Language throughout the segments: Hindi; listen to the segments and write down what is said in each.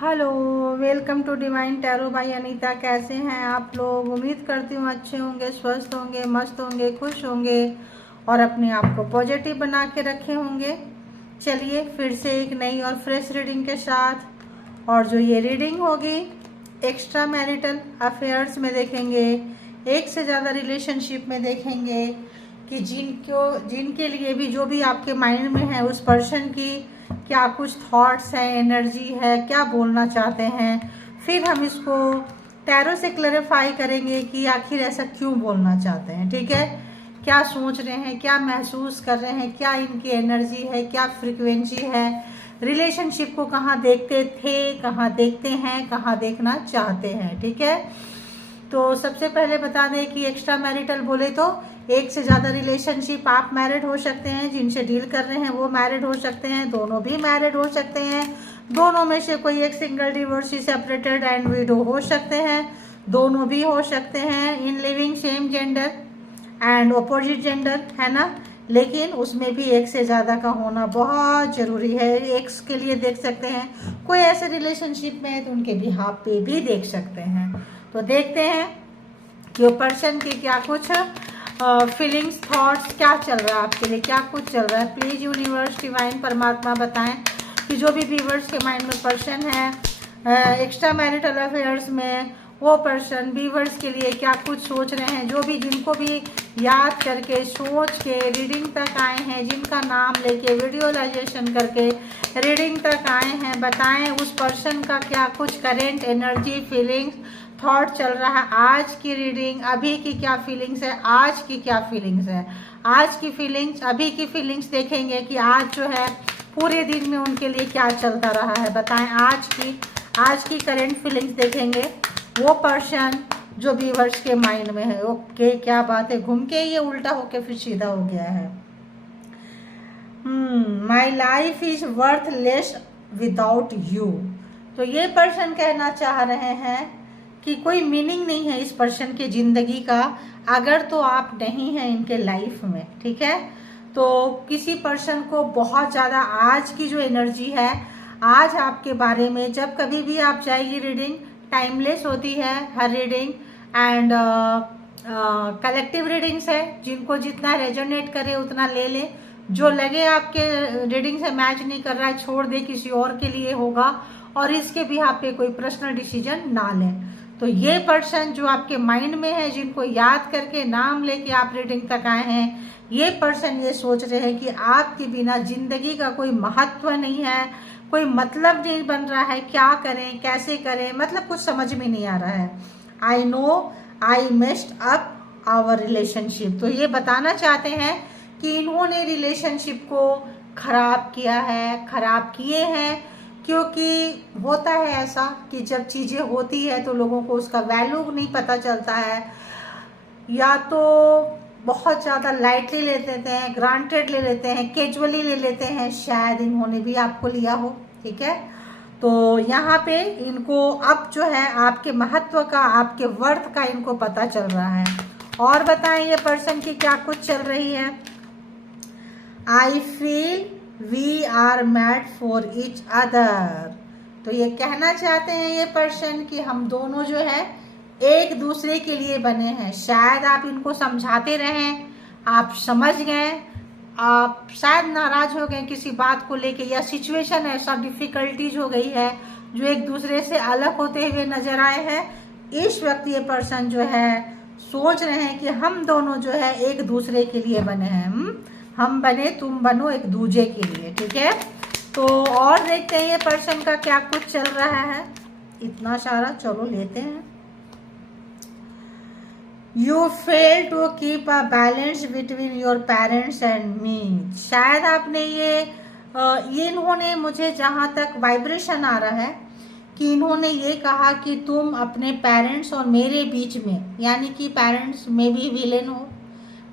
Hello, welcome to divine tarot by Anita. कैसे हैं आप लोग? उम्मीद करती हूँ अच्छे होंगे, स्वस्थ होंगे, मस्त होंगे, खुश होंगे और अपने आप को पॉजिटिव बना के रखे होंगे। चलिए फिर से एक नई और फ्रेश रीडिंग के साथ। और जो ये रीडिंग होगी एक्स्ट्रा मैरिटल अफेयर्स में देखेंगे, एक से ज़्यादा रिलेशनशिप में देखेंगे कि जिनके लिए भी जो भी आपके माइंड में है उस पर्सन की क्या कुछ थॉट्स है, एनर्जी है, क्या बोलना चाहते हैं। फिर हम इसको टैरो से क्लैरिफाई करेंगे कि आखिर ऐसा क्यों बोलना चाहते हैं। ठीक है, क्या सोच रहे हैं, क्या महसूस कर रहे हैं, क्या इनकी एनर्जी है, क्या फ्रिक्वेंसी है, रिलेशनशिप को कहाँ देखते थे, कहाँ देखते हैं, कहाँ देखना चाहते हैं। ठीक है, तो सबसे पहले बता दें कि एक्स्ट्रा मैरिटल बोले तो एक से ज़्यादा रिलेशनशिप, आप मैरिड हो सकते हैं, जिनसे डील कर रहे हैं वो मैरिड हो सकते हैं, दोनों भी मैरिड हो सकते हैं, दोनों में से कोई एक single, divorcee, separated and window हो सकते हैं, दोनों भी हो सकते हैं, in living same gender and opposite gender, है ना। लेकिन उसमें भी एक से ज़्यादा का होना बहुत ज़रूरी है। एक्स के लिए देख सकते हैं, कोई ऐसे रिलेशनशिप में है तो उनके बिहाफ पे भी देख सकते हैं। तो देखते हैं कि वो पर्सन की क्या कुछ फीलिंग्स, थॉट्स, क्या चल रहा है आपके लिए, क्या कुछ चल रहा है। प्लीज़ यूनिवर्स, डिवाइन, परमात्मा बताएं कि जो भी व्यूवर्स के माइंड में पर्सन है एक्स्ट्रा मैरिटल अफेयर्स में, वो पर्सन व्यूवर्स के लिए क्या कुछ सोच रहे हैं। जो भी जिनको भी याद करके, सोच के रीडिंग तक आए हैं, जिनका नाम लेके विजुअलाइजेशन करके रीडिंग तक आए हैं, बताएं उस पर्सन का क्या कुछ करेंट एनर्जी, फीलिंग्स, थॉट चल रहा है। आज की रीडिंग अभी की क्या फीलिंग्स है, आज की क्या फीलिंग्स है, आज की फीलिंग्स, अभी की फीलिंग्स देखेंगे कि आज जो है पूरे दिन में उनके लिए क्या चलता रहा है। बताएं आज की करंट फीलिंग्स देखेंगे वो पर्सन जो व्यूअर्स के माइंड में है। ओके, क्या बात है, घूम के ये उल्टा होके फिर सीधा हो गया है। My life is worth less without you. तो ये पर्सन कहना चाह रहे हैं कि कोई मीनिंग नहीं है इस पर्सन की ज़िंदगी का अगर तो आप नहीं हैं इनके लाइफ में। ठीक है, तो किसी पर्सन को बहुत ज़्यादा आज की जो एनर्जी है, आज आपके बारे में, जब कभी भी आप जाएगी रीडिंग टाइमलेस होती है हर रीडिंग, एंड कलेक्टिव रीडिंग्स है, जिनको जितना रेजोनेट करे उतना ले लें, जो लगे आपके रीडिंग से मैच नहीं कर रहा है छोड़ दे, किसी और के लिए होगा, और इसके भी आप पे कोई पर्सनल डिसीजन ना लें। तो ये पर्सन जो आपके माइंड में है, जिनको याद करके नाम लेके आप रीडिंग तक आए हैं, ये पर्सन ये सोच रहे हैं कि आपके बिना जिंदगी का कोई महत्व नहीं है, कोई मतलब नहीं बन रहा है, क्या करें, कैसे करें, मतलब कुछ समझ में नहीं आ रहा है। I know I messed up our relationship. तो ये बताना चाहते हैं कि इन्होंने रिलेशनशिप को खराब किया है, खराब किए हैं, क्योंकि होता है ऐसा कि जब चीज़ें होती है तो लोगों को उसका वैल्यू नहीं पता चलता है, या तो बहुत ज़्यादा लाइटली ले लेते हैं, ग्रांटेड ले लेते हैं, कैजुअली ले लेते हैं। शायद इन्होंने भी आपको लिया हो। ठीक है, तो यहाँ पे इनको अब जो है आपके महत्व का, आपके वर्थ का इनको पता चल रहा है। और बताएं ये पर्सन की क्या कुछ चल रही है। I feel we are made for each other. तो ये कहना चाहते हैं ये पर्सन कि हम दोनों जो है एक दूसरे के लिए बने हैं। शायद आप इनको समझाते रहें, आप समझ गए, आप शायद नाराज हो गए किसी बात को लेके, या सिचुएशन ऐसा डिफिकल्टीज हो गई है जो एक दूसरे से अलग होते हुए नजर आए हैं। इस वक्त ये पर्सन जो है सोच रहे हैं कि हम दोनों जो है एक दूसरे के लिए बने हैं, हम बने, तुम बनो एक दूजे के लिए। ठीक है, तो और देखते हैं ये पर्सन का क्या कुछ चल रहा है। इतना सारा, चलो लेते हैं। You fail to keep a balance between your parents and me. शायद आपने ये इन्होंने, मुझे जहाँ तक वाइब्रेशन आ रहा है कि इन्होंने ये कहा कि तुम अपने पेरेंट्स और मेरे बीच में, यानी कि पेरेंट्स में भी विलेन हो,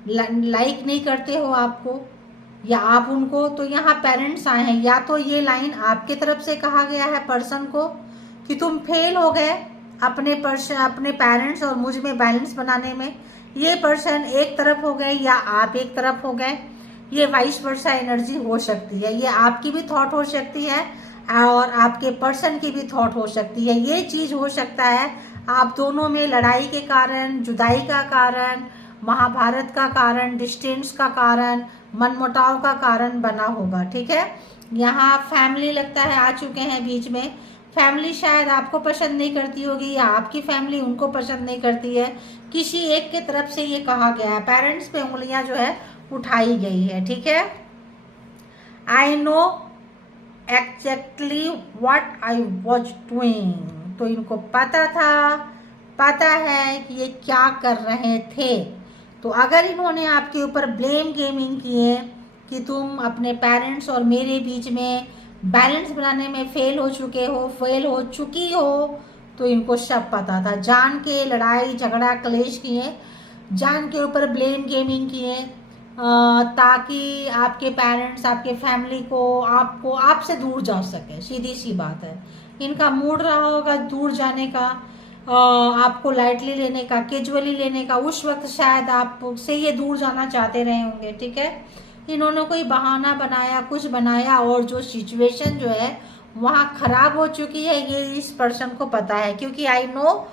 लाइक नहीं करते हो आपको या आप उनको। तो यहाँ पेरेंट्स आए हैं, या तो ये लाइन आपके तरफ से कहा गया है पर्सन को कि तुम फेल हो गए अपने पेरेंट्स और मुझ में बैलेंस बनाने में। ये पर्सन एक तरफ हो गए या आप एक तरफ हो गए, ये वाइस वर्सा एनर्जी हो सकती है। ये आपकी भी थॉट हो सकती है, और आपके पर्सन की भी थॉट हो सकती है। ये चीज़ हो सकता है आप दोनों में लड़ाई के कारण, जुदाई का कारण, महाभारत का कारण, डिस्टेंस का कारण, मनमुटाव का कारण बना होगा। ठीक है, यहाँ फैमिली लगता है आ चुके हैं बीच में। फैमिली शायद आपको पसंद नहीं करती होगी या आपकी फैमिली उनको पसंद नहीं करती है। किसी एक के तरफ से ये कहा गया है, पेरेंट्स पे उंगलियां जो है उठाई गई है। ठीक है, I know exactly what I was doing, तो इनको पता है कि ये क्या कर रहे थे। तो अगर इन्होंने आपके ऊपर ब्लेम गेमिंग किए कि तुम अपने पेरेंट्स और मेरे बीच में बैलेंस बनाने में फेल हो चुकी हो, तो इनको सब पता था। जान के लड़ाई झगड़ा क्लेश किए, जान के ऊपर ब्लेम गेमिंग किए, ताकि आपके पेरेंट्स, आपके फैमिली को आपसे दूर जा सके। सीधी सी बात है, इनका मूड रहा होगा दूर जाने का, आपको लाइटली लेने का, कैजुअली लेने का। उस वक्त शायद आपसे ये दूर जाना चाहते रहे होंगे। ठीक है, इन्होंने कोई बहाना बनाया, कुछ बनाया, और जो सिचुएशन जो है वहाँ खराब हो चुकी है ये इस पर्सन को पता है, क्योंकि I know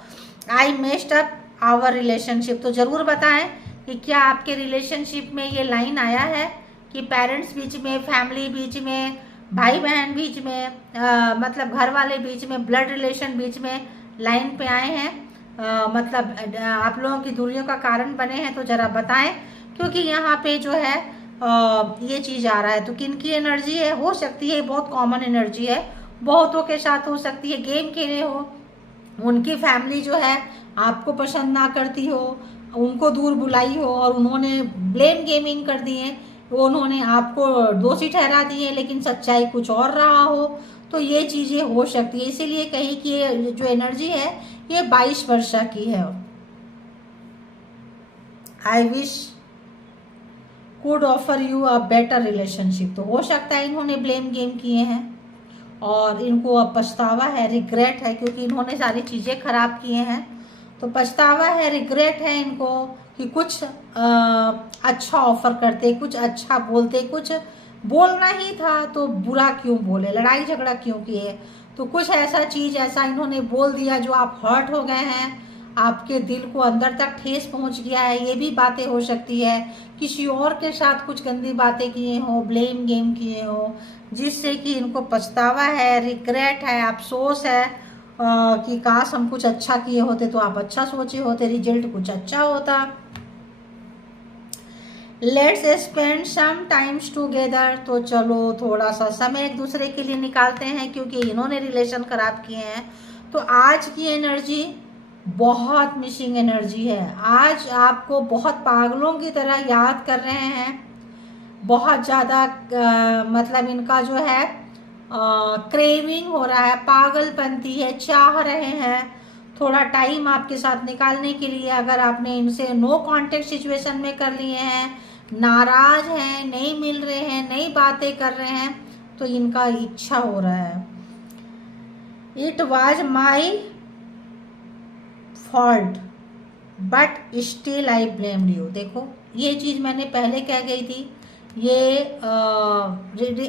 I messed up our relationship. तो ज़रूर बताएं कि क्या आपके रिलेशनशिप में ये लाइन आया है कि पेरेंट्स बीच में, फैमिली बीच में, भाई बहन बीच में, मतलब घर वाले बीच में, ब्लड रिलेशन बीच में लाइन पे आए हैं, मतलब आप लोगों की दूरियों का कारण बने हैं। तो ज़रा बताएं, क्योंकि यहाँ पे जो है ये चीज़ आ रहा है। तो किन की एनर्जी है, हो सकती है बहुत कॉमन एनर्जी है, बहुतों के साथ हो सकती है। गेम खेले हो, उनकी फैमिली जो है आपको पसंद ना करती हो, उनको दूर बुलाई हो और उन्होंने ब्लेम गेमिंग कर दिए, उन्होंने आपको दोषी ठहरा दिए, लेकिन सच्चाई कुछ और रहा हो। तो ये चीज़ें हो सकती है, इसीलिए कही कि ये जो एनर्जी है ये 22 वर्षा की है। I wish could offer you a better relationship. तो हो सकता है इन्होंने ब्लेम गेम किए हैं और इनको अब पछतावा है, रिग्रेट है, क्योंकि इन्होंने सारी चीज़ें खराब किए हैं। तो पछतावा है, रिग्रेट है इनको कि कुछ अच्छा ऑफर करते, कुछ अच्छा बोलते, कुछ बोलना ही था तो बुरा क्यों बोले, लड़ाई झगड़ा क्यों किए। तो कुछ ऐसा चीज़ ऐसा इन्होंने बोल दिया जो आप हर्ट हो गए हैं, आपके दिल को अंदर तक ठेस पहुंच गया है। ये भी बातें हो सकती है, किसी और के साथ कुछ गंदी बातें किए हो, ब्लेम गेम किए हो, जिससे कि इनको पछतावा है, रिग्रेट है, अफसोस है कि काश हम कुछ अच्छा किए होते, तो आप अच्छा सोचे होते, रिजल्ट कुछ अच्छा होता। Let's spend some times together. तो चलो थोड़ा सा समय एक दूसरे के लिए निकालते हैं, क्योंकि इन्होंने रिलेशन खराब किए हैं। तो आज की एनर्जी बहुत मिसिंग एनर्जी है। आज आपको बहुत पागलों की तरह याद कर रहे हैं, बहुत ज़्यादा मतलब इनका जो है क्रेविंग हो रहा है, पागलपंती है, चाह रहे हैं थोड़ा टाइम आपके साथ निकालने के लिए। अगर आपने इनसे नो कांटेक्ट सिचुएशन में कर लिए हैं, नाराज हैं, नहीं मिल रहे हैं, नई बातें कर रहे हैं, तो इनका इच्छा हो रहा है। It was my fault but still I blamed you. देखो ये चीज़ मैंने पहले कह गई थी, ये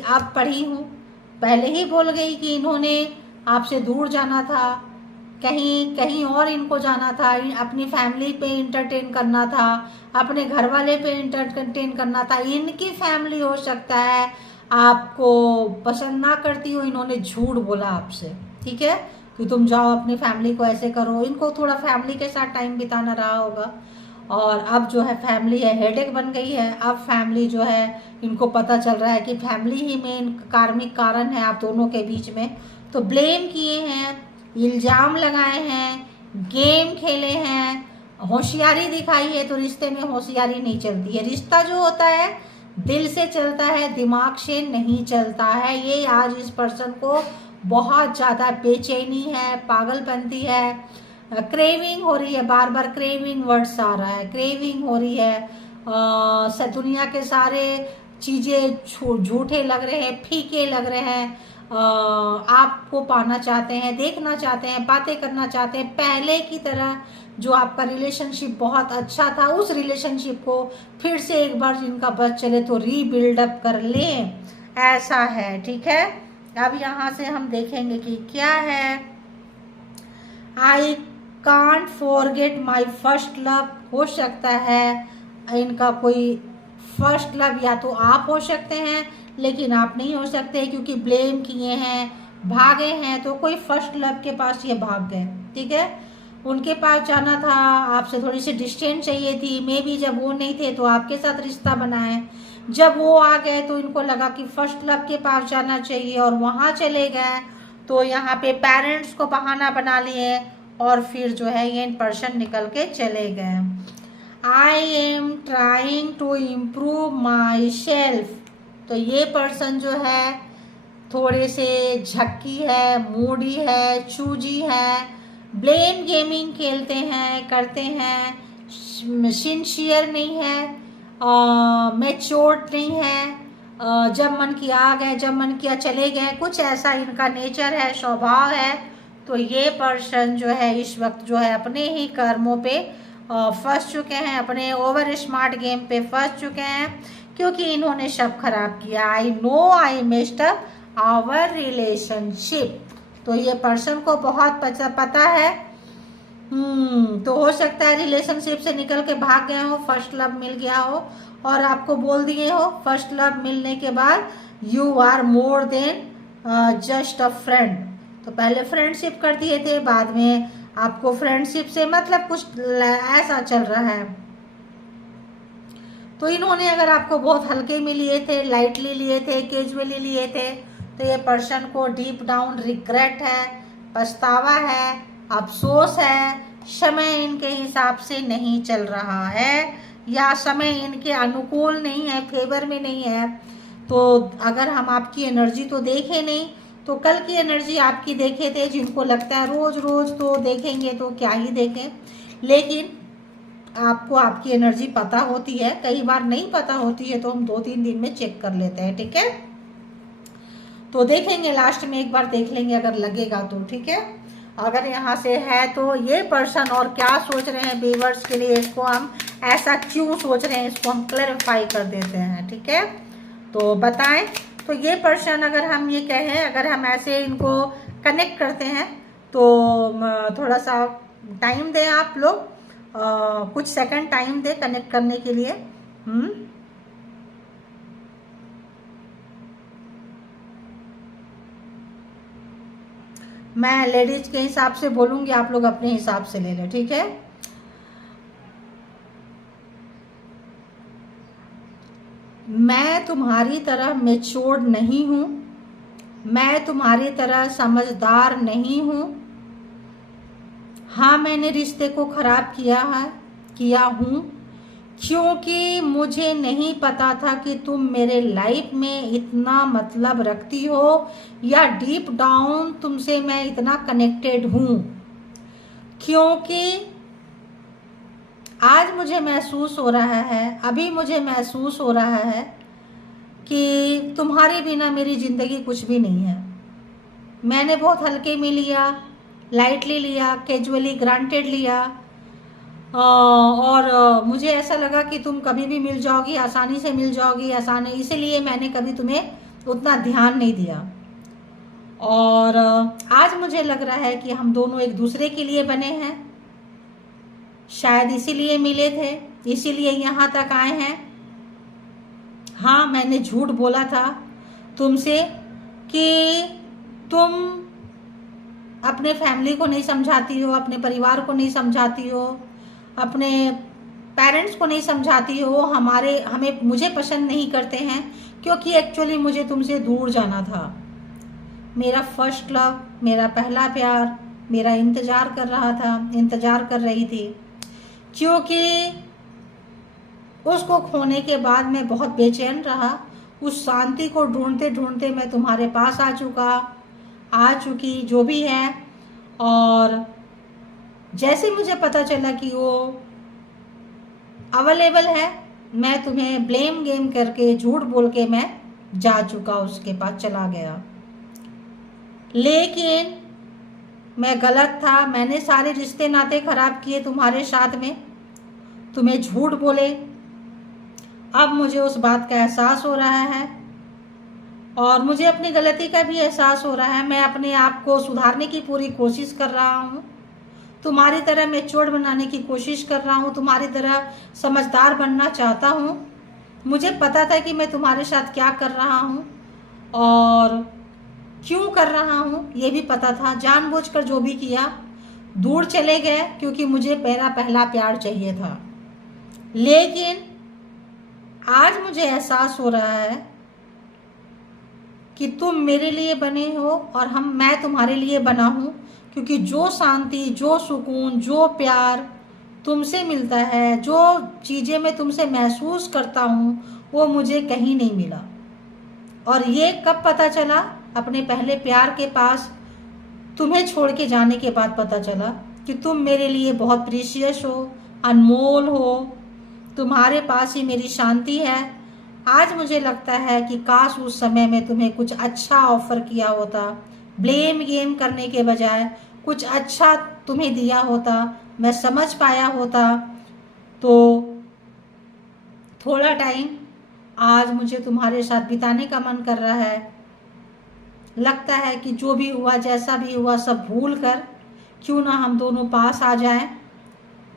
आप पढ़ी हूँ, पहले ही बोल गई कि इन्होंने आपसे दूर जाना था, कहीं और इनको जाना था, अपनी फैमिली पे इंटरटेन करना था, अपने घर वाले पे इंटरटेन करना था। इनकी फैमिली हो सकता है आपको पसंद ना करती हो, इन्होंने झूठ बोला आपसे, ठीक है, कि तुम जाओ अपनी फैमिली को ऐसे करो। इनको थोड़ा फैमिली के साथ टाइम बिताना रहा होगा, और अब जो है फैमिली है हेडेक बन गई है। अब फैमिली जो है इनको पता चल रहा है कि फैमिली ही मेन कार्मिक कारण है आप दोनों के बीच में। तो ब्लेम किए हैं, इल्ज़ाम लगाए हैं, गेम खेले हैं, होशियारी दिखाई है। तो रिश्ते में होशियारी नहीं चलती है, रिश्ता जो होता है दिल से चलता है, दिमाग से नहीं चलता है। ये आज इस पर्सन को बहुत ज़्यादा बेचैनी है, पागलपंती है, क्रेविंग हो रही है, बार बार क्रेविंग वर्ड्स आ रहा है, क्रेविंग हो रही है। दुनिया के सारे चीज़ें झूठे लग रहे हैं, फीके लग रहे हैं, आपको पाना चाहते हैं, देखना चाहते हैं, बातें करना चाहते हैं। पहले की तरह जो आपका रिलेशनशिप बहुत अच्छा था, उस रिलेशनशिप को फिर से एक बार इनका बस चले तो रीबिल्ड अप कर लें, ऐसा है, ठीक है। अब यहाँ से हम देखेंगे कि क्या है। I can't forget my first love. हो सकता है इनका कोई फर्स्ट लव या तो आप हो सकते हैं, लेकिन आप नहीं हो सकते क्योंकि ब्लेम किए हैं, भागे हैं, तो कोई फर्स्ट लव के पास ये भाग गए। ठीक है, उनके पास जाना था, आपसे थोड़ी सी डिस्टेंस चाहिए थी, मे बी जब वो नहीं थे तो आपके साथ रिश्ता बनाए, जब वो आ गए तो इनको लगा कि फर्स्ट लव के पास जाना चाहिए और वहाँ चले गए, तो यहाँ पे पेरेंट्स को बहाना बना लिए और फिर जो है ये पर्सन निकल के चले गए। I am trying to improve myself. तो ये पर्सन जो है थोड़े से झक्की है, मूडी है, चूजी है, ब्लेम गेमिंग खेलते हैं, करते हैं, सिंसियर नहीं है, मैच्योर्ड नहीं है, जब मन किया आ गए, जब मन किया चले गए, कुछ ऐसा इनका नेचर है, स्वभाव है। तो ये पर्सन जो है इस वक्त जो है अपने ही कर्मों पे फंस चुके हैं, अपने ओवर स्मार्ट गेम पे फंस चुके हैं, क्योंकि इन्होंने सब खराब किया। I know I messed up our relationship. तो ये पर्सन को बहुत पता है। तो हो सकता है रिलेशनशिप से निकल के भाग गए हो, फर्स्ट लव मिल गया हो और आपको बोल दिए हो फर्स्ट लव मिलने के बाद you are more than just a friend. तो पहले फ्रेंडशिप कर दिए थे, बाद में आपको फ्रेंडशिप से मतलब कुछ ऐसा चल रहा है। तो इन्होंने अगर आपको बहुत हल्के में लिए थे, लाइटली लिए थे, कैजुअली लिए थे, तो ये पर्सन को डीप डाउन रिग्रेट है, पछतावा है, अफसोस है, समय इनके हिसाब से नहीं चल रहा है या समय इनके अनुकूल नहीं है, फेवर में नहीं है। तो अगर हम आपकी एनर्जी तो देखे नहीं, तो कल की एनर्जी आपकी देखे थे, जिनको लगता है रोज रोज तो देखेंगे तो क्या ही देखें, लेकिन आपको आपकी एनर्जी पता होती है, कई बार नहीं पता होती है तो हम 2-3 दिन में चेक कर लेते हैं। ठीक है, तो देखेंगे, लास्ट में एक बार देख लेंगे अगर लगेगा तो। ठीक है, अगर यहाँ से है तो ये पर्सन और क्या सोच रहे हैं व्यूअर्स के लिए, इसको हम ऐसा क्यों सोच रहे हैं, इसको हम क्लैरिफाई कर देते हैं। ठीक है, तो बताएं। तो ये पर्सन अगर हम ये कहें, अगर हम ऐसे इनको कनेक्ट करते हैं तो थोड़ा सा टाइम दें आप लोग, कुछ सेकंड टाइम दें कनेक्ट करने के लिए। मैं लेडीज के हिसाब से बोलूंगी, आप लोग अपने हिसाब से ले लें। ठीक है, मैं तुम्हारी तरह मैच्योर्ड नहीं हूं, मैं तुम्हारी तरह समझदार नहीं हूं। हाँ, मैंने रिश्ते को खराब किया हूं क्योंकि मुझे नहीं पता था कि तुम मेरे लाइफ में इतना मतलब रखती हो या डीप डाउन तुमसे मैं इतना कनेक्टेड हूं। क्योंकि आज मुझे महसूस हो रहा है, अभी मुझे महसूस हो रहा है कि तुम्हारे बिना मेरी ज़िंदगी कुछ भी नहीं है। मैंने बहुत हल्के में लिया, लाइटली लिया, कैजुअली ग्रांटेड लिया, और मुझे ऐसा लगा कि तुम कभी भी मिल जाओगी, आसानी से मिल जाओगी, आसानी, इसीलिए मैंने कभी तुम्हें उतना ध्यान नहीं दिया। और आज मुझे लग रहा है कि हम दोनों एक दूसरे के लिए बने हैं, शायद इसीलिए मिले थे, इसीलिए यहाँ तक आए हैं। हाँ, मैंने झूठ बोला था तुमसे कि तुम अपने फैमिली को नहीं समझाती हो, अपने परिवार को नहीं समझाती हो, अपने पेरेंट्स को नहीं समझाती हो, मुझे पसंद नहीं करते हैं, क्योंकि एक्चुअली मुझे तुमसे दूर जाना था। मेरा फर्स्ट लव, मेरा पहला प्यार मेरा इंतज़ार कर रहा था, इंतज़ार कर रही थी, क्योंकि उसको खोने के बाद मैं बहुत बेचैन रहा। उस शांति को ढूंढते ढूंढते मैं तुम्हारे पास आ चुकी जो भी है। और जैसे मुझे पता चला कि वो अवेलेबल है, मैं तुम्हें ब्लेम गेम करके, झूठ बोल के मैं जा चुका, उसके पास चला गया। लेकिन मैं गलत था, मैंने सारे रिश्ते नाते खराब किए तुम्हारे साथ में, तुम्हें झूठ बोले। अब मुझे उस बात का एहसास हो रहा है और मुझे अपनी गलती का भी एहसास हो रहा है। मैं अपने आप को सुधारने की पूरी कोशिश कर रहा हूँ, तुम्हारी तरह मैच्योर बनाने की कोशिश कर रहा हूँ, तुम्हारी तरह समझदार बनना चाहता हूँ। मुझे पता था कि मैं तुम्हारे साथ क्या कर रहा हूँ और क्यों कर रहा हूँ, ये भी पता था। जानबूझकर जो भी किया, दूर चले गए क्योंकि मुझे मेरा पहला प्यार चाहिए था। लेकिन आज मुझे एहसास हो रहा है कि तुम मेरे लिए बने हो और मैं तुम्हारे लिए बना हूँ, क्योंकि जो शांति, जो सुकून, जो प्यार तुमसे मिलता है, जो चीज़ें मैं तुमसे महसूस करता हूँ, वो मुझे कहीं नहीं मिला। और ये कब पता चला? अपने पहले प्यार के पास तुम्हें छोड़ के जाने के बाद पता चला कि तुम मेरे लिए बहुत प्रीशियस हो, अनमोल हो, तुम्हारे पास ही मेरी शांति है। आज मुझे लगता है कि काश उस समय में तुम्हें कुछ अच्छा ऑफर किया होता, ब्लेम गेम करने के बजाय कुछ अच्छा तुम्हें दिया होता, मैं समझ पाया होता। तो थोड़ा टाइम आज मुझे तुम्हारे साथ बिताने का मन कर रहा है। लगता है कि जो भी हुआ, जैसा भी हुआ, सब भूल कर क्यों ना हम दोनों पास आ जाएं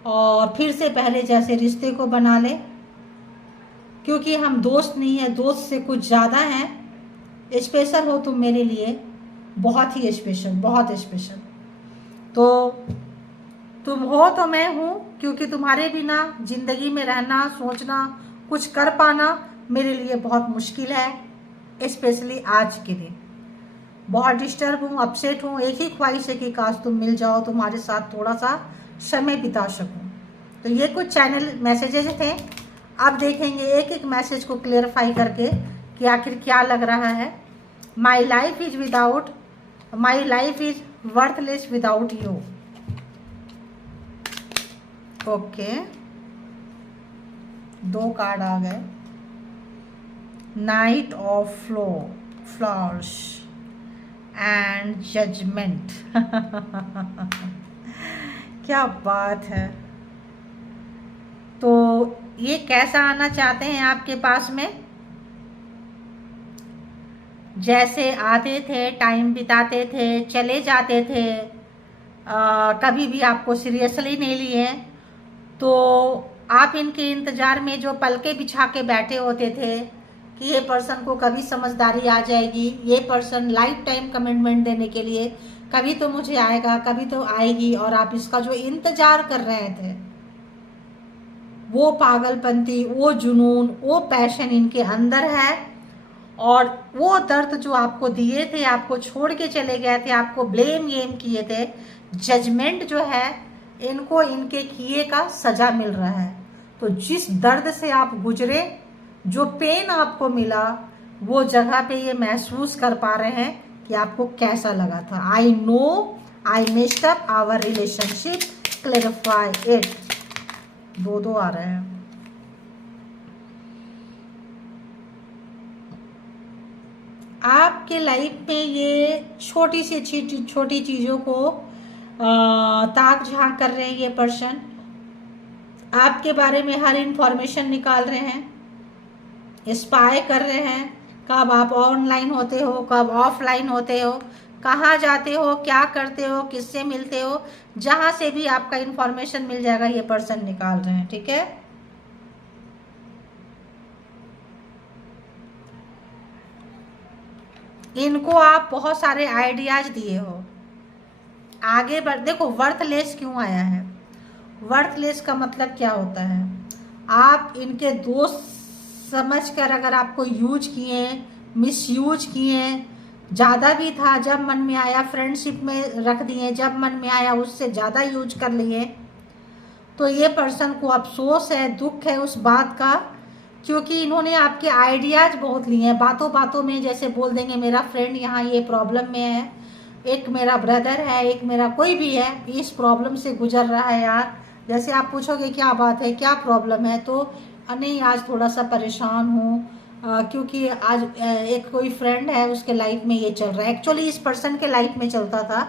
और फिर से पहले जैसे रिश्ते को बना लें, क्योंकि हम दोस्त नहीं है, दोस्त से कुछ ज़्यादा हैं। स्पेशल हो तुम मेरे लिए, बहुत ही स्पेशल, बहुत स्पेशल। तो तुम हो तो मैं हूँ, क्योंकि तुम्हारे बिना ज़िंदगी में रहना, सोचना, कुछ कर पाना मेरे लिए बहुत मुश्किल है। स्पेशली आज के दिन बहुत डिस्टर्ब हूँ, अपसेट हूँ। एक ही ख्वाहिश है कि काश तुम मिल जाओ, तुम्हारे साथ थोड़ा सा समय बिता सकूँ। तो ये कुछ चैनल मैसेजेस थे। अब देखेंगे एक एक मैसेज को क्लियरफाई करके कि आखिर क्या लग रहा है। My life is worthless without you. Okay, 2 card आ गए। Knight of flowers and judgement. क्या बात है। तो ये कैसा आना चाहते हैं आपके पास में? जैसे आते थे, टाइम बिताते थे, चले जाते थे, कभी भी आपको सीरियसली नहीं लिए। तो आप इनके इंतज़ार में जो पलके बिछा के बैठे होते थे कि ये पर्सन को कभी समझदारी आ जाएगी, ये पर्सन लाइफ टाइम कमिटमेंट देने के लिए कभी तो मुझे आएगा, कभी तो आएगी, और आप इसका जो इंतज़ार कर रहे थे, वो पागलपंती, वो जुनून, वो पैशन इनके अंदर है। और वो दर्द जो आपको दिए थे, आपको छोड़ के चले गए थे, आपको ब्लेम गेम किए थे, जजमेंट जो है, इनको इनके किए का सजा मिल रहा है। तो जिस दर्द से आप गुजरे, जो पेन आपको मिला, वो जगह पे ये महसूस कर पा रहे हैं कि आपको कैसा लगा था। I know I messed up our relationship, clarify it. 2 आ रहे हैं। आपके लाइफ में ये छोटी सी छोटी चीज़ों को ताक झांक कर रहे हैं। ये पर्सन आपके बारे में हर इंफॉर्मेशन निकाल रहे हैं, स्पाई कर रहे हैं। कब आप ऑनलाइन होते हो, कब ऑफलाइन होते हो, कहाँ जाते हो, क्या करते हो, किससे मिलते हो, जहाँ से भी आपका इंफॉर्मेशन मिल जाएगा ये पर्सन निकाल रहे हैं। ठीक है, इनको आप बहुत सारे आइडियाज दिए हो, आगे बढ़। देखो वर्थलेस क्यों आया है? वर्थलेस का मतलब क्या होता है? आप इनके दोस्त समझकर अगर आपको यूज किए, मिसयूज किए, ज़्यादा भी था, जब मन में आया फ्रेंडशिप में रख दिए, जब मन में आया उससे ज़्यादा यूज कर लिए, तो ये पर्सन को अफसोस है, दुख है उस बात का, क्योंकि इन्होंने आपके आइडियाज़ बहुत लिए हैं। बातों बातों में जैसे बोल देंगे मेरा फ्रेंड यहाँ ये प्रॉब्लम में है, एक मेरा ब्रदर है, एक मेरा कोई भी है इस प्रॉब्लम से गुजर रहा है यार। जैसे आप पूछोगे क्या बात है, क्या प्रॉब्लम है, तो नहीं आज थोड़ा सा परेशान हूँ क्योंकि आज एक कोई फ्रेंड है उसके लाइफ में ये चल रहा है। एक्चुअली इस पर्सन के लाइफ में चलता था,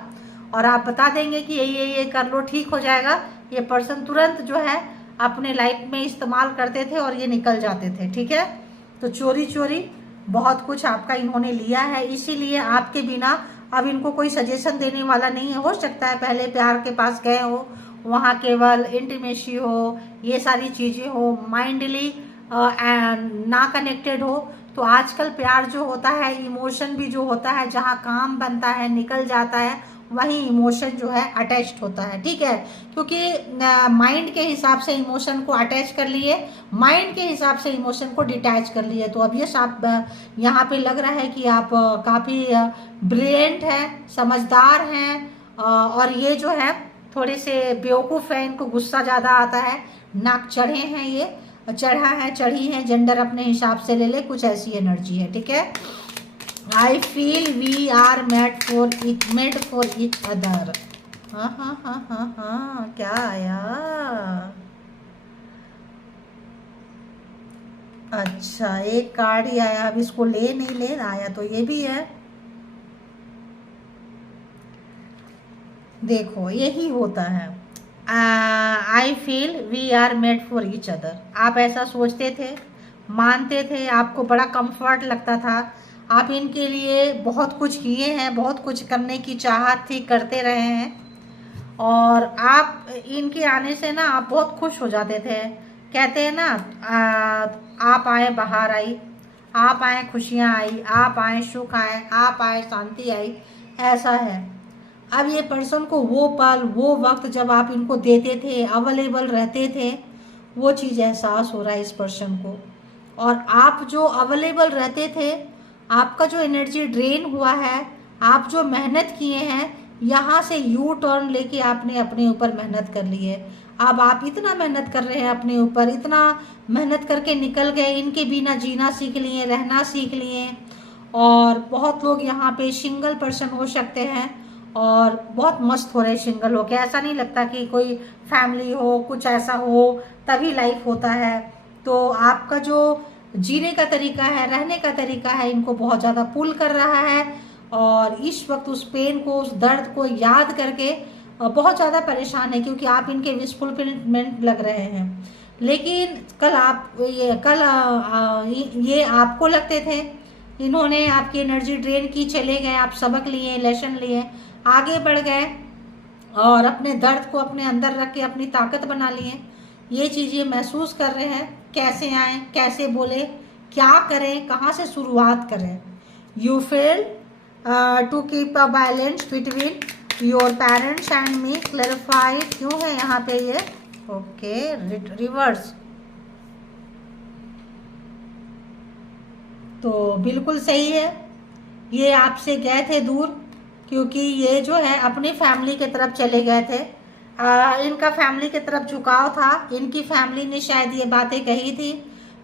और आप बता देंगे कि ये कर लो, ठीक हो जाएगा। ये पर्सन तुरंत जो है अपने लाइफ में इस्तेमाल करते थे और ये निकल जाते थे। ठीक है, तो चोरी चोरी बहुत कुछ आपका इन्होंने लिया है, इसीलिए आपके बिना अब इनको कोई सजेशन देने वाला नहीं है। हो सकता है पहले प्यार के पास गए हो, वहाँ केवल इंटीमेसी हो, ये सारी चीज़ें हो, माइंडली ना कनेक्टेड हो। तो आजकल प्यार जो होता है, इमोशन भी जो होता है, जहाँ काम बनता है निकल जाता है, वहीं इमोशन जो है अटैच्ड होता है, ठीक है। क्योंकि माइंड के हिसाब से इमोशन को अटैच कर लिए, माइंड के हिसाब से इमोशन को डिटैच कर लिए। तो अब ये आप यहाँ पे लग रहा है कि आप काफ़ी ब्रिलियंट हैं, समझदार हैं, और ये जो है थोड़े से बेवकूफ़ हैं, इनको गुस्सा ज़्यादा आता है, नाक चढ़े हैं, ये चढ़ा है, चढ़ी है, जेंडर अपने हिसाब से ले ले, कुछ ऐसी एनर्जी है, ठीक है। I feel we are made for each other. हाँ हाँ हाँ हाँ हाँ, क्या आया? अच्छा, एक कार्ड ही आया, अब इसको ले नहीं ले आया तो ये भी है। देखो यही होता है, I feel we are made for each other. आप ऐसा सोचते थे, मानते थे, आपको बड़ा कंफर्ट लगता था, आप इनके लिए बहुत कुछ किए हैं, बहुत कुछ करने की चाहत थी, करते रहे हैं, और आप इनके आने से ना आप बहुत खुश हो जाते थे। कहते हैं ना, आप आए बहार आई, आप आए खुशियाँ आई, आप आए सुख आए, आप आए शांति आई, ऐसा है। अब ये पर्सन को वो पल, वो वक्त जब आप इनको देते थे, अवेलेबल रहते थे, वो चीज़ एहसास हो रहा है इस पर्सन को। और आप जो अवेलेबल रहते थे, आपका जो एनर्जी ड्रेन हुआ है, आप जो मेहनत किए हैं, यहाँ से यू टर्न लेके आपने अपने ऊपर मेहनत कर ली है। अब आप इतना मेहनत कर रहे हैं अपने ऊपर, इतना मेहनत करके निकल गए, इनके बिना जीना सीख लिए, रहना सीख लिए। और बहुत लोग यहाँ पे सिंगल पर्सन हो सकते हैं और बहुत मस्त हो रहे सिंगल हो के। ऐसा नहीं लगता कि कोई फैमिली हो, कुछ ऐसा हो तभी लाइफ होता है। तो आपका जो जीने का तरीका है, रहने का तरीका है, इनको बहुत ज़्यादा पुल कर रहा है, और इस वक्त उस पेन को, उस दर्द को याद करके बहुत ज़्यादा परेशान है, क्योंकि आप इनके विश फुलफिलमेंट लग रहे हैं। लेकिन ये आपको लगते थे, इन्होंने आपकी एनर्जी ड्रेन की, चले गए, आप सबक लिए, लेसन लिए, आगे बढ़ गए, और अपने दर्द को अपने अंदर रख के अपनी ताकत बना लिए। ये चीज़ें महसूस कर रहे हैं, कैसे आए, कैसे बोले, क्या करें, कहाँ से शुरुआत करें। You fail to keep a balance between your parents and me, clarify क्यों है यहाँ पे ये, ओके, रिवर्स। तो बिल्कुल सही है, ये आपसे गए थे दूर, क्योंकि ये जो है अपनी फैमिली की तरफ चले गए थे। इनका फैमिली की तरफ झुकाव था, इनकी फैमिली ने शायद ये बातें कही थी,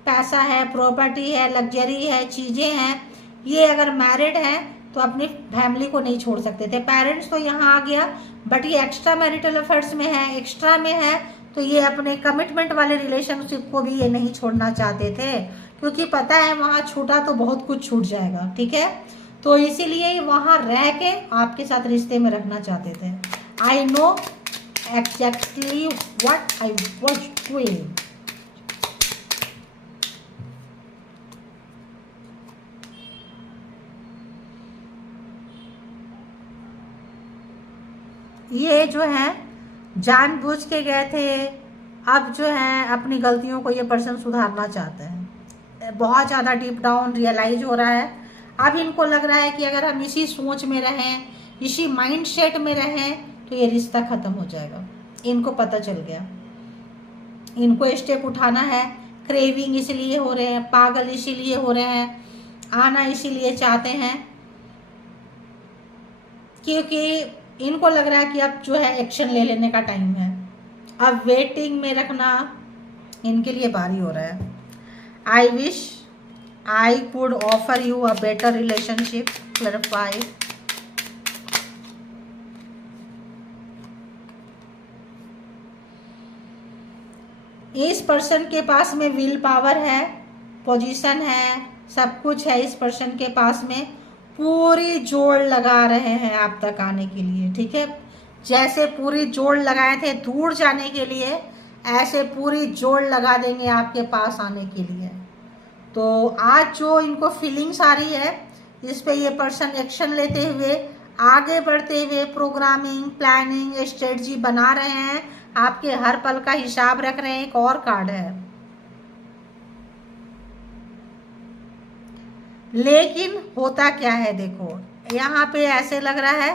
पैसा है, प्रॉपर्टी है, लग्जरी है, चीज़ें हैं। ये अगर मैरिड हैं तो अपनी फैमिली को नहीं छोड़ सकते थे। पेरेंट्स तो यहाँ आ गया, बट ये एक्स्ट्रा मैरिटल अफेयर्स में है, एक्स्ट्रा में है, तो ये अपने कमिटमेंट वाले रिलेशनशिप को भी ये नहीं छोड़ना चाहते थे, क्योंकि पता है वहाँ छूटा तो बहुत कुछ छूट जाएगा, ठीक है। तो इसीलिए वहाँ रह के आपके साथ रिश्ते में रखना चाहते थे। I know exactly what I was doing. ये जो है जानबूझ के गए थे, अब जो है अपनी गलतियों को ये पर्सन सुधारना चाहते हैं। बहुत ज़्यादा डीप डाउन रियलाइज हो रहा है। अब इनको लग रहा है कि अगर हम इसी सोच में रहें, इसी माइंडसेट में रहें, तो ये रिश्ता ख़त्म हो जाएगा। इनको पता चल गया, इनको स्टेप उठाना है। क्रेविंग इसलिए हो रहे हैं, पागल इसीलिए हो रहे हैं, आना इसीलिए चाहते हैं, क्योंकि इनको लग रहा है कि अब जो है एक्शन ले लेने का टाइम है। अब वेटिंग में रखना इनके लिए भारी हो रहा है। I wish I could offer you a better relationship, clarify. इस पर्सन के पास में विल पावर है, पोजीशन है, सब कुछ है इस पर्सन के पास में। पूरी जोड़ लगा रहे हैं आप तक आने के लिए, ठीक है। जैसे पूरी जोड़ लगाए थे दूर जाने के लिए, ऐसे पूरी जोड़ लगा देंगे आपके पास आने के लिए। तो आज जो इनको फीलिंग्स आ रही है, इस पे ये पर्सन एक्शन लेते हुए, आगे बढ़ते हुए प्रोग्रामिंग, प्लानिंग, स्ट्रेटजी बना रहे हैं, आपके हर पल का हिसाब रख रहे हैं। एक और कार्ड है, लेकिन होता क्या है देखो, यहाँ पे ऐसे लग रहा है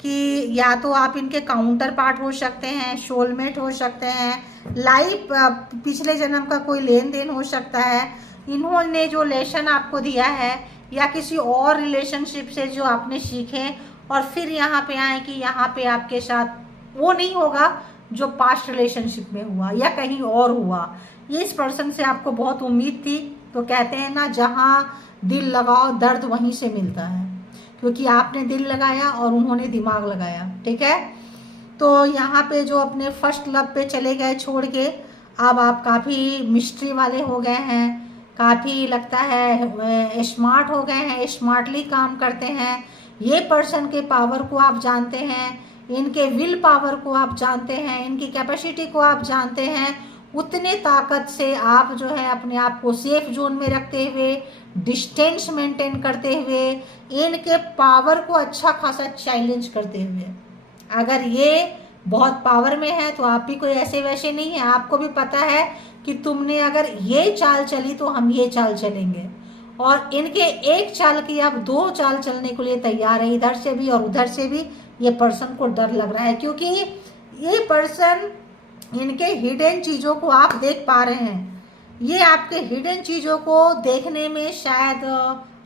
कि या तो आप इनके काउंटर पार्ट हो सकते हैं, सोलमेट हो सकते हैं, लाइफ पिछले जन्म का कोई लेन देन हो सकता है, इन्होंने जो लेसन आपको दिया है या किसी और रिलेशनशिप से जो आपने सीखे और फिर यहाँ पे आए कि यहाँ पे आपके साथ वो नहीं होगा जो पास्ट रिलेशनशिप में हुआ या कहीं और हुआ। ये इस पर्सन से आपको बहुत उम्मीद थी। तो कहते हैं ना, जहाँ दिल लगाओ दर्द वहीं से मिलता है, क्योंकि आपने दिल लगाया और उन्होंने दिमाग लगाया। ठीक है, तो यहाँ पे जो अपने फर्स्ट लव पे चले गए छोड़ के, अब आप काफ़ी मिस्ट्री वाले हो गए हैं, काफ़ी लगता है स्मार्ट हो गए हैं, स्मार्टली काम करते हैं। ये पर्सन के पावर को आप जानते हैं, इनके विल पावर को आप जानते हैं, इनकी कैपेसिटी को आप जानते हैं। उतने ताकत से आप जो है अपने आप को सेफ जोन में रखते हुए, डिस्टेंस मेंटेन करते हुए, इनके पावर को अच्छा खासा चैलेंज करते हुए, अगर ये बहुत पावर में है तो आप भी कोई ऐसे वैसे नहीं है। आपको भी पता है कि तुमने अगर ये चाल चली तो हम ये चाल चलेंगे, और इनके एक चाल की आप दो चाल चलने के लिए तैयार है, इधर से भी और उधर से भी। ये पर्सन को डर लग रहा है क्योंकि ये पर्सन, इनके हिडन चीज़ों को आप देख पा रहे हैं। ये आपके हिडन चीज़ों को देखने में शायद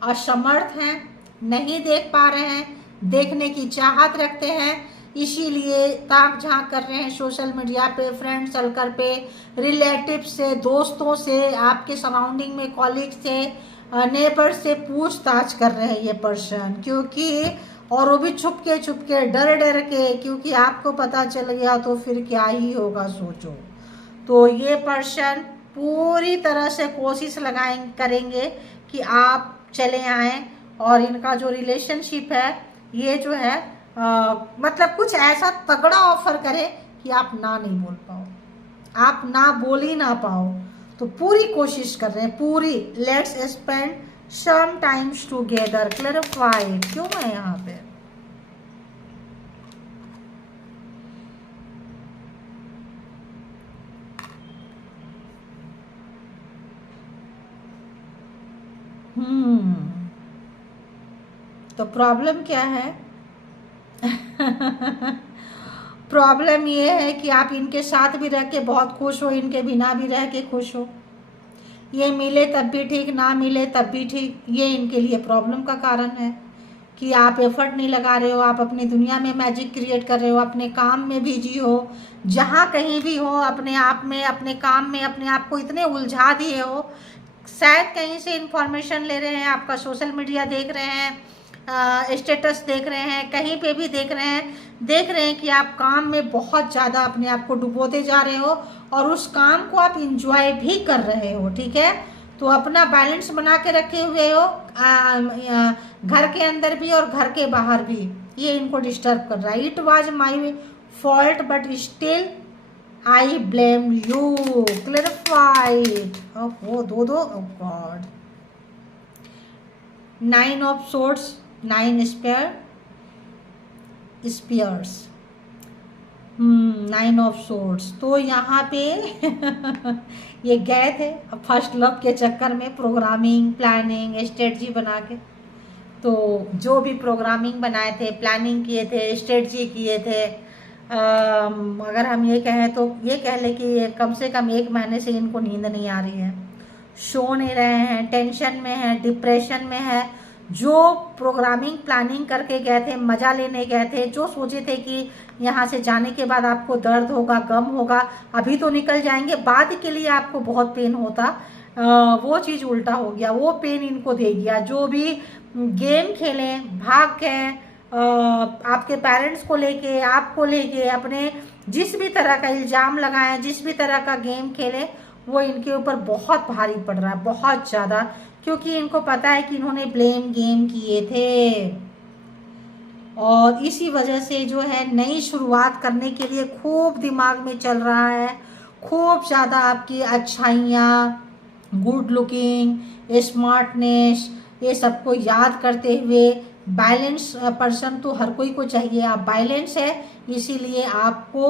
असमर्थ हैं, नहीं देख पा रहे हैं, देखने की चाहत रखते हैं, इसीलिए ताक झांक कर रहे हैं सोशल मीडिया पे, फ्रेंड सर्कल पे, रिलेटिव से, दोस्तों से, आपके सराउंडिंग में कॉलीग से, नेबर से पूछताछ कर रहे हैं ये पर्सन। क्योंकि और वो भी छुप के डर डर के, क्योंकि आपको पता चल गया तो फिर क्या ही होगा सोचो। तो ये पर्सन पूरी तरह से कोशिश करेंगे कि आप चले आएँ, और इनका जो रिलेशनशिप है ये जो है मतलब कुछ ऐसा तगड़ा ऑफर करे कि आप ना नहीं बोल पाओ, आप ना बोल ही ना पाओ। तो पूरी कोशिश कर रहे हैं, पूरी। Let's spend some times together, clarified क्यों है यहाँ पे। तो प्रॉब्लम क्या है? प्रॉब्लम ये है कि आप इनके साथ भी रह के बहुत खुश हो, इनके बिना भी रह के खुश हो। ये मिले तब भी ठीक, ना मिले तब भी ठीक। ये इनके लिए प्रॉब्लम का कारण है कि आप एफर्ट नहीं लगा रहे हो, आप अपनी दुनिया में मैजिक क्रिएट कर रहे हो, अपने काम में बिजी हो, जहाँ कहीं भी हो अपने आप में, अपने काम में अपने आप को इतने उलझा दिए हो। शायद कहीं से इंफॉर्मेशन ले रहे हैं, आपका सोशल मीडिया देख रहे हैं, स्टेटस देख रहे हैं, कहीं पे भी देख रहे हैं कि आप काम में बहुत ज़्यादा अपने आप को डुबोते जा रहे हो और उस काम को आप इंजॉय भी कर रहे हो। ठीक है, तो अपना बैलेंस बना के रखे हुए हो, घर के अंदर भी और घर के बाहर भी। ये इनको डिस्टर्ब कर रहा है। It was my fault but still I blame you, clarified. Oh दो god, 9 of swords, 9 spears, 9 of swords. तो यहाँ पे ये गए थे फर्स्ट लव के चक्कर में, प्रोग्रामिंग, प्लानिंग, स्ट्रेटजी बना के। तो जो भी प्रोग्रामिंग बनाए थे, प्लानिंग किए थे, स्ट्रेटजी किए थे, अगर हम ये कहें तो ये कह लें कि कम से कम 1 महीने से इनको नींद नहीं आ रही है, सो नहीं रहे हैं, टेंशन में है, डिप्रेशन में है। जो प्रोग्रामिंग प्लानिंग करके गए थे, मज़ा लेने गए थे, जो सोचे थे कि यहाँ से जाने के बाद आपको दर्द होगा, गम होगा, अभी तो निकल जाएंगे, बाद के लिए आपको बहुत पेन होता, वो चीज़ उल्टा हो गया, वो पेन इनको दे गया। जो भी गेम खेलें, भाग गए, आपके पेरेंट्स को लेके, आपको लेके, अपने जिस भी तरह का इल्ज़ाम लगाएं, जिस भी तरह का गेम खेलें, वो इनके ऊपर बहुत भारी पड़ रहा है, बहुत ज़्यादा। क्योंकि इनको पता है कि इन्होंने ब्लेम गेम किए थे, और इसी वजह से जो है नई शुरुआत करने के लिए खूब दिमाग में चल रहा है, खूब ज़्यादा आपकी अच्छाइयाँ, गुड लुकिंग, स्मार्टनेस, ये सबको याद करते हुए बैलेंस पर्सन तो हर कोई को चाहिए। आप बैलेंस है, इसीलिए आपको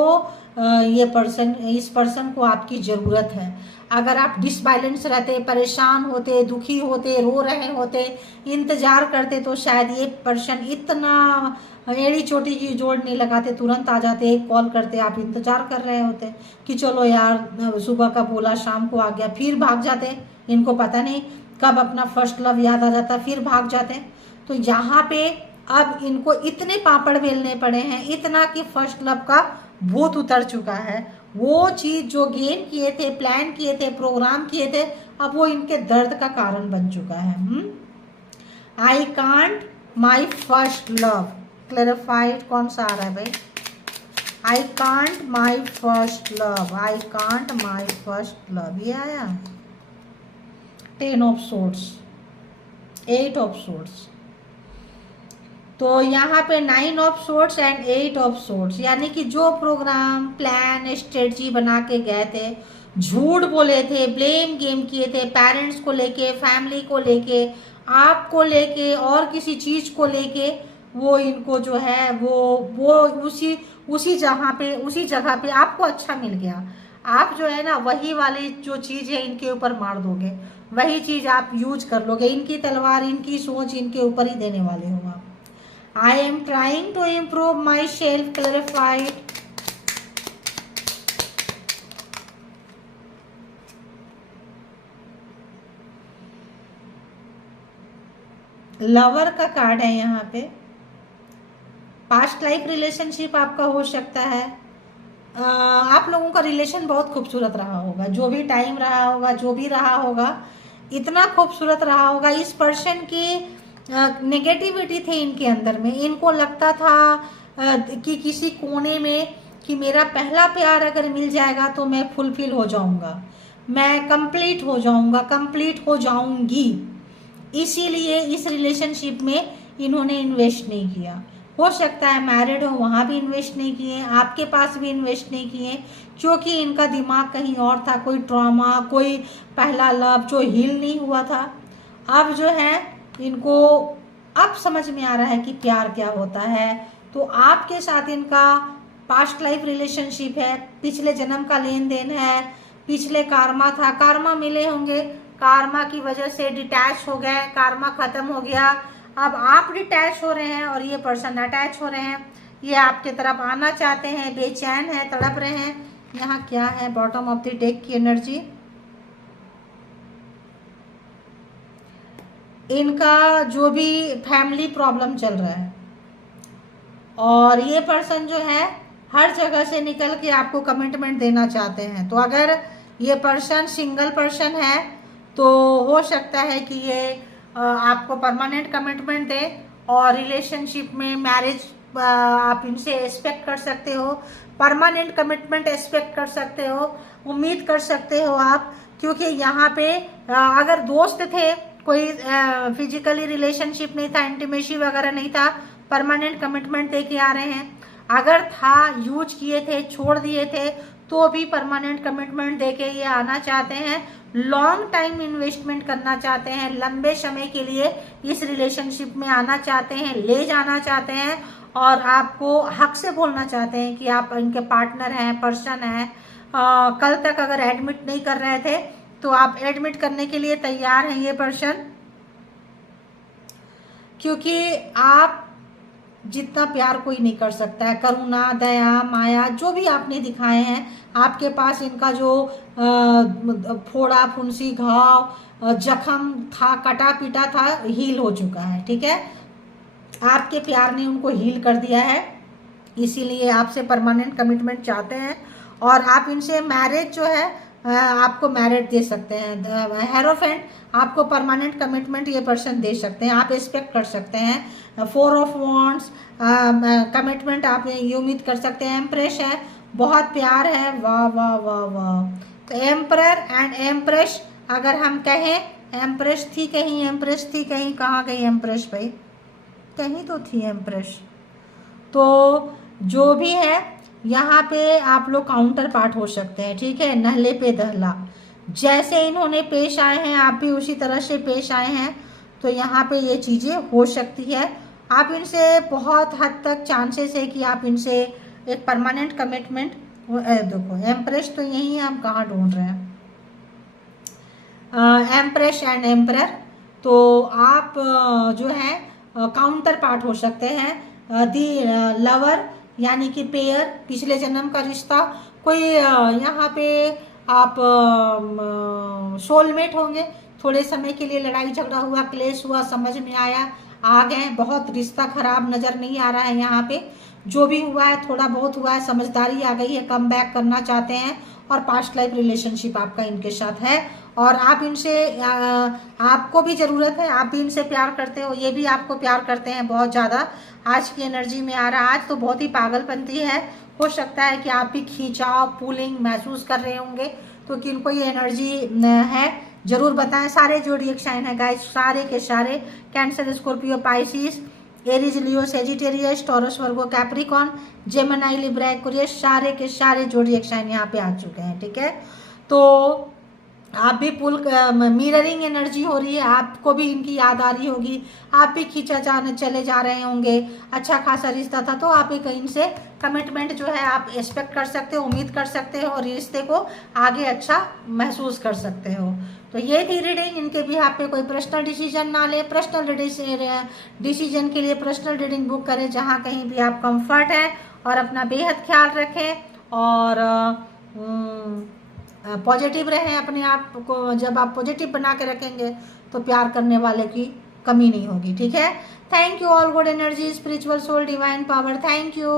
इस पर्सन को आपकी ज़रूरत है। अगर आप डिसबैलेंस रहते, परेशान होते, दुखी होते, रो रहे होते, इंतज़ार करते, तो शायद ये पर्सन इतना एड़ी चोटी की जोड़ नहीं लगाते, तुरंत आ जाते, एक कॉल करते, आप इंतज़ार कर रहे होते कि चलो यार सुबह का बोला शाम को आ गया, फिर भाग जाते। इनको पता नहीं कब अपना फर्स्ट लव याद आ जाता, फिर भाग जाते। तो यहाँ पे अब इनको इतने पापड़ बेलने पड़े हैं, इतना कि फर्स्ट लव का भूत उतर चुका है। वो चीज़ जो गेन किए थे, प्लान किए थे, प्रोग्राम किए थे, अब वो इनके दर्द का कारण बन चुका है। I can't my first love, clarified कौन सा आ रहा है भाई? I can't my first love, I can't my first love, ये आया। 10 ऑफ सोर्ड्स, 8 ऑफ सोर्ड्स, तो यहाँ पे 9 of swords and 8 of swords, यानी कि जो प्रोग्राम, प्लान, स्ट्रेटजी बना के गए थे, झूठ बोले थे, ब्लेम गेम किए थे, पेरेंट्स को लेके, फैमिली को लेके, आपको लेके और किसी चीज़ को लेके, वो इनको जो है वो उसी जगह पे आपको अच्छा मिल गया। आप जो है ना वही वाली जो चीज़ है इनके ऊपर मार दोगे, वही चीज़ आप यूज कर लोगे। इनकी तलवार, इनकी सोच इनके ऊपर ही देने वाले हो आप। I am trying to improve myself, clarified. Lover का कार्ड है यहाँ पे। पास्ट लाइफ रिलेशनशिप आपका हो सकता है। आप लोगों का रिलेशन बहुत खूबसूरत रहा होगा, जो भी टाइम रहा होगा, जो भी रहा होगा, इतना खूबसूरत रहा होगा। इस पर्सन की नेगेटिविटी थी इनके अंदर में। इनको लगता था कि किसी कोने में कि मेरा पहला प्यार अगर मिल जाएगा तो मैं फुलफिल हो जाऊंगा, मैं कंप्लीट हो जाऊंगा, कंप्लीट हो जाऊंगी। इसीलिए इस रिलेशनशिप में इन्होंने इन्वेस्ट नहीं किया। हो सकता है मैरिड हो वहाँ भी इन्वेस्ट नहीं किए, आपके पास भी इन्वेस्ट नहीं किए, क्योंकि इनका दिमाग कहीं और था। कोई ट्रॉमा, कोई पहला लव जो हील नहीं हुआ था। अब जो है इनको अब समझ में आ रहा है कि प्यार क्या होता है। तो आपके साथ इनका पास्ट लाइफ रिलेशनशिप है, पिछले जन्म का लेन देन है, पिछले कार्मा था, कार्मा मिले होंगे, कार्मा की वजह से डिटैच हो गए, कार्मा खत्म हो गया। अब आप डिटैच हो रहे हैं और ये पर्सन अटैच हो रहे हैं। ये आपके तरफ आना चाहते हैं, बेचैन है, तड़प रहे हैं। यहाँ क्या है बॉटम ऑफ द डेक की एनर्जी? इनका जो भी फैमिली प्रॉब्लम चल रहा है, और ये पर्सन जो है हर जगह से निकल के आपको कमिटमेंट देना चाहते हैं। तो अगर ये पर्सन सिंगल पर्सन है तो हो सकता है कि ये आपको परमानेंट कमिटमेंट दे, और रिलेशनशिप में मैरिज आप इनसे एक्सपेक्ट कर सकते हो, परमानेंट कमिटमेंट एक्सपेक्ट कर सकते हो, उम्मीद कर सकते हो आप। क्योंकि यहाँ पे अगर दोस्त थे, कोई फिजिकली रिलेशनशिप नहीं था, इंटीमेसी वगैरह नहीं था, परमानेंट कमिटमेंट दे के आ रहे हैं। अगर था, यूज किए थे, छोड़ दिए थे, तो भी परमानेंट कमिटमेंट दे के ये आना चाहते हैं। लॉन्ग टाइम इन्वेस्टमेंट करना चाहते हैं, लंबे समय के लिए इस रिलेशनशिप में आना चाहते हैं, ले जाना चाहते हैं, और आपको हक से बोलना चाहते हैं कि आप इनके पार्टनर हैं, पर्सन हैं। कल तक अगर एडमिट नहीं कर रहे थे तो आप एडमिट करने के लिए तैयार हैं ये पर्सन, क्योंकि आप जितना प्यार कोई नहीं कर सकता है। करुणा, दया, माया जो भी आपने दिखाए हैं, आपके पास इनका जो फोड़ा, फुंसी, घाव, जख्म था, कटा पीटा था, हील हो चुका है। ठीक है, आपके प्यार ने उनको हील कर दिया है, इसीलिए आपसे परमानेंट कमिटमेंट चाहते हैं। और आप इनसे मैरिज जो है आपको मैरिज दे सकते हैं। हेरोफेंट आपको परमानेंट कमिटमेंट ये पर्सन दे सकते हैं, आप एक्सपेक्ट कर सकते हैं। 4 ऑफ वॉन्ड्स कमिटमेंट आप ये उम्मीद कर सकते हैं। एम्प्रेस है, बहुत प्यार है, वाह वाह वाह वाह। तो एम्परर एंड एम्प्रेस, अगर हम कहें एम्प्रेस थी कहीं, एम्प्रेस थी कहीं, कहाँ गई एम्प्रेस भाई? कहीं तो थी एम्प्रेस। तो जो भी है यहाँ पे आप लोग काउंटर पार्ट हो सकते हैं। ठीक है, नहले पे दहला, जैसे इन्होंने पेश आए हैं आप भी उसी तरह से पेश आए हैं, तो यहाँ पे ये चीज़ें हो सकती है। आप इनसे बहुत हद तक चांसेस है कि आप इनसे एक परमानेंट कमिटमेंट, देखो एम्प्रेस तो यही है, हम कहाँ ढूंढ रहे हैं, एम्प्रेस एंड एम्परर, तो आप जो है काउंटर पार्ट हो सकते हैं। दी लवर यानी कि पेयर, पिछले जन्म का रिश्ता, कोई यहाँ पे आप सोलमेट होंगे, थोड़े समय के लिए लड़ाई झगड़ा हुआ, क्लेश हुआ, समझ में आया, आ गए, बहुत रिश्ता खराब नज़र नहीं आ रहा है यहाँ पे, जो भी हुआ है थोड़ा बहुत हुआ है, समझदारी आ गई है, कम बैक करना चाहते हैं और पास्ट लाइफ रिलेशनशिप आपका इनके साथ है और आप इनसे आपको भी ज़रूरत है, आप भी इनसे प्यार करते हो, ये भी आपको प्यार करते हैं बहुत ज़्यादा। आज की एनर्जी में आ रहा, आज तो बहुत ही पागलपंती है, हो सकता है कि आप भी खींचाव पुलिंग महसूस कर रहे होंगे, तो किनको ये एनर्जी है ज़रूर बताएं। सारे जोडिएक साइन है गाइस, सारे के सारे, कैंसर, स्कॉर्पियो, पाइसिस, एरीज, लियो, सेजिटेरियस, टॉरस, वर्गो, कैप्रिकॉन, जेमिनी, लिब्रा, एक्वेरियस, सारे के सारे जोडिएक साइन यहाँ पे आ चुके हैं। ठीक है, तो आप भी पुल मिररिंग एनर्जी हो रही है, आपको भी इनकी याद आ रही होगी, आप भी खींचा जाने चले जा रहे होंगे, अच्छा खासा रिश्ता था, तो आप एक इनसे कमिटमेंट जो है आप एक्सपेक्ट कर सकते हो, उम्मीद कर सकते हो और रिश्ते को आगे अच्छा महसूस कर सकते हो। तो ये थी रीडिंग, इनके भी आप पे कोई पर्सनल डिसीजन ना ले, पर्सनल डिसीजन के लिए पर्सनल रीडिंग बुक करें जहाँ कहीं भी आप कंफर्ट है और अपना बेहद ख्याल रखें और पॉजिटिव रहें अपने आप को। जब आप पॉजिटिव बना के रखेंगे तो प्यार करने वाले की कमी नहीं होगी। ठीक है, thank you all good energy, spiritual soul, divine power, thank you.